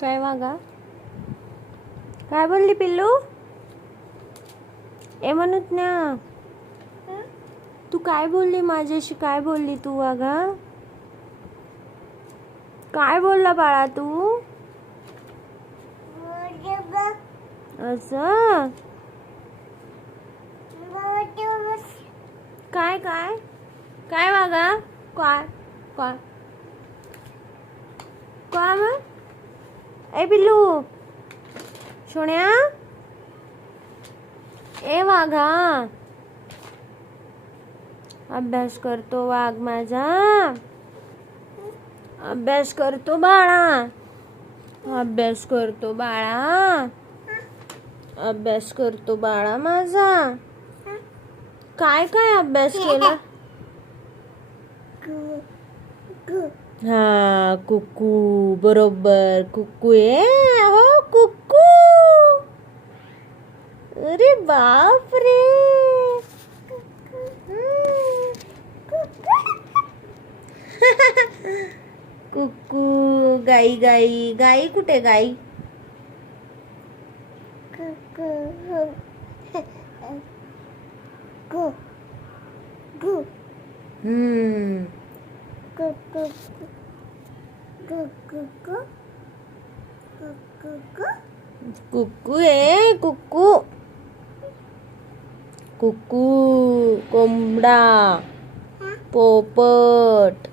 काय वागा. काय बोलली पिल्लू? ए म्हणत ना तू काय बोलली माझ्याशी? काय बोलली तू वागा? काय बोलला बाळा तू? असं? काय काय? काय वागा? काय काय? काय मग? ए पिल्लू सोन्या? ए वाघा अभ्यास करतो वाघ माझा। अभ्यास करतो बाळा। अभ्यास करतो बाळा। अभ्यास करतो बाळा माझा। काय काय अभ्यास केला? हा कुक्कू बरोबर. कुक्कू आहे हो कुक्कू अरे बाप रे कुक्कू गाई गाई. गाई कुठे गाई? हम्म. कुक्कू आहे कुक्कू कुक्कू कोंबडा पोपट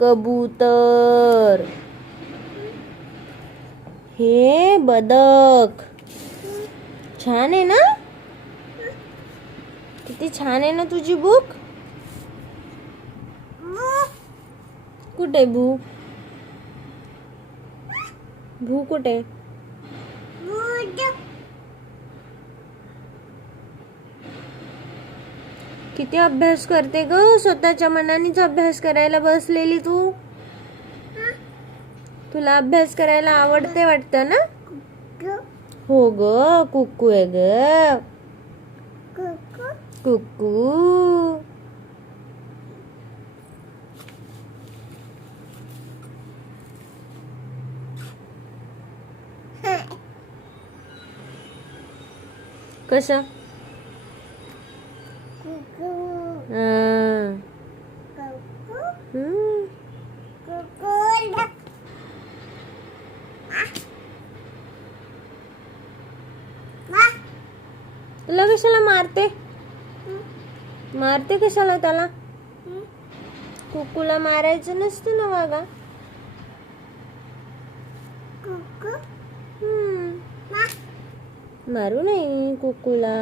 कबूतर हे बदक छान आहे ना किती छान आहे ना तुझी बुक कुठे भू भू कुठे? किती अभ्यास करते ग? स्वतःच्या मनानेच अभ्यास करायला बसलेली तू. तुला अभ्यास करायला आवडते वाटतं ना? हो ग कुक्कू आहे ग. कुक्कू कसं. तुला कशाला मारते मारते कशाला त्याला कुकूला मारायचं नसतं ना वागा. मारू नाही कुकूला.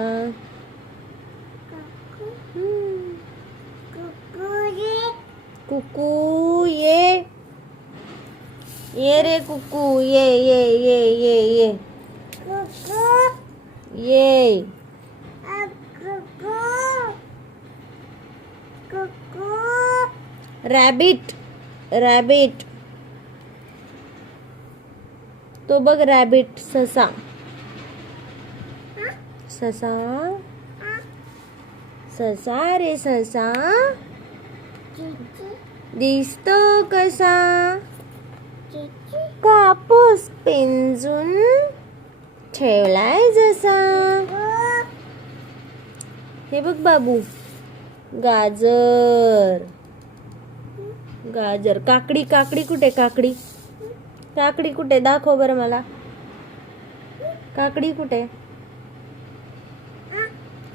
कुकू ये. ये. रे कुकू ये ये ये ये ये. ये. रॅबिट रॅबिट तो बघ रॅबिट ससा. ससा? ससा रे ससा? दिसतो कसा? कापूस पिंजून ठेवलाय जसा. हे बघ बाबू गाजर. गाजर. काकडी काकडी कुठे काकडी? काकडी कुठे? दाखव बरं मला. काकडी कुठे?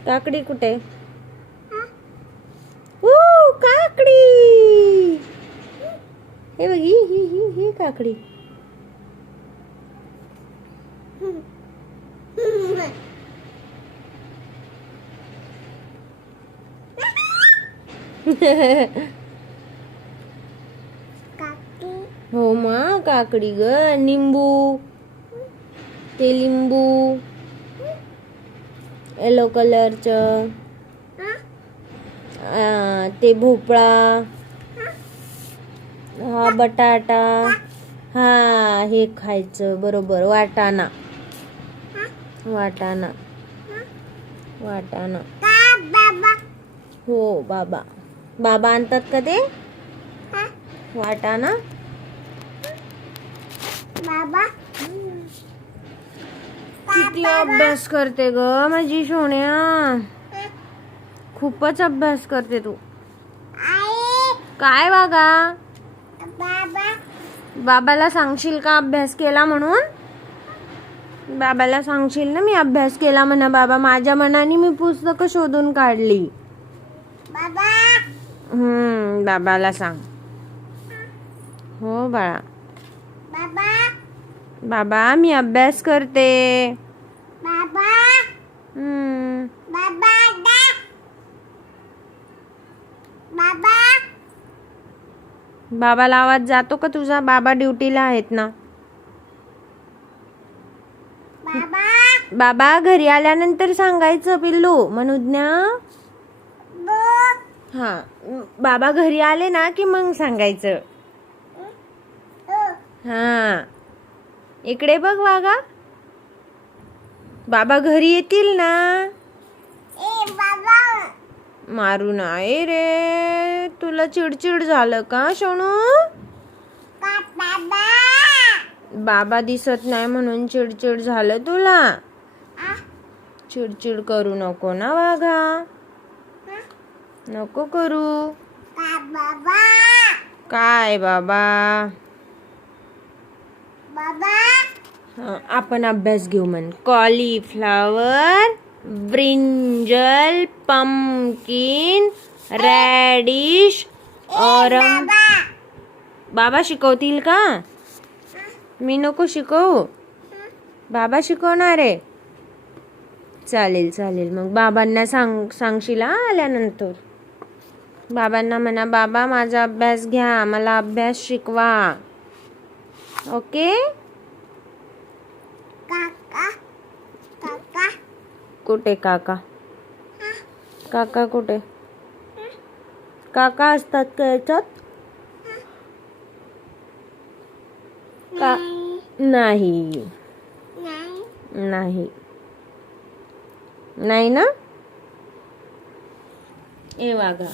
काकडी कुठे? ओ काकडी! हे बघ ही ही ही ही काकडी? हो मा काकडी ग निंबू. ते लिंबू. येलो कलरचं. ते भोपळा. हा बटाटा. हा हे खायचं. बरोबर. वाटाणा. वाटाणा. वाटाणा. हो बाबा. बाबा आणतात का ते? वाटाणा? बाबा. किती अभ्यास करते ग माझी सोन्या? खूपच अभ्यास करते तू. काय बागा? बाबा बाबाला सांगशील का अभ्यास केला म्हणून? बाबाला सांगशील ना मी अभ्यास केला म्हणा बाबा. माझ्या मनाने मी पुस्तकं शोधून काढली. बाबा. हम्म बाबाला सांग. हो बाळा. बाबा मी अभ्यास करते. बाबा. हम्म. बाबा दा बाबा. बाबाला आवाज जातो का तुझा? बाबा ड्युटीला आहेत ना. बाबा. बाबा घरी आल्यानंतर सांगायचं पिल्लू मनोज्ञा. हा बाबा घरी आले ना की मग सांगायचं. हा. इकडे बघ वागा बाबा घरी येतील ना? ए बाबा. मारू नाही रे. तुला चिडचिड झालं का सोनू का बाबा? बाबा दिसत नाही म्हणून चिडचिड झालं तुला. चिडचिड करू नको ना वाघा. नको करू. काय बाबा? बाबा? आपण अभ्यास घेऊ म्हण. Cauliflower brinjal pumpkin radish arum बाबा शिकवतील का? मी नको शिकवू. बाबा शिकवणार आहे. चालेल चालेल. मग बाबांना सांग सांगशील आल्यानंतर. बाबांना म्हणा बाबा माझा अभ्यास घ्या. मला अभ्यास शिकवा. ओके? काका? काका? कुठे काका? काका कुठे? काका असतात का याच्यात? का नाही. नाही. नाही नाही. ना ए वाघा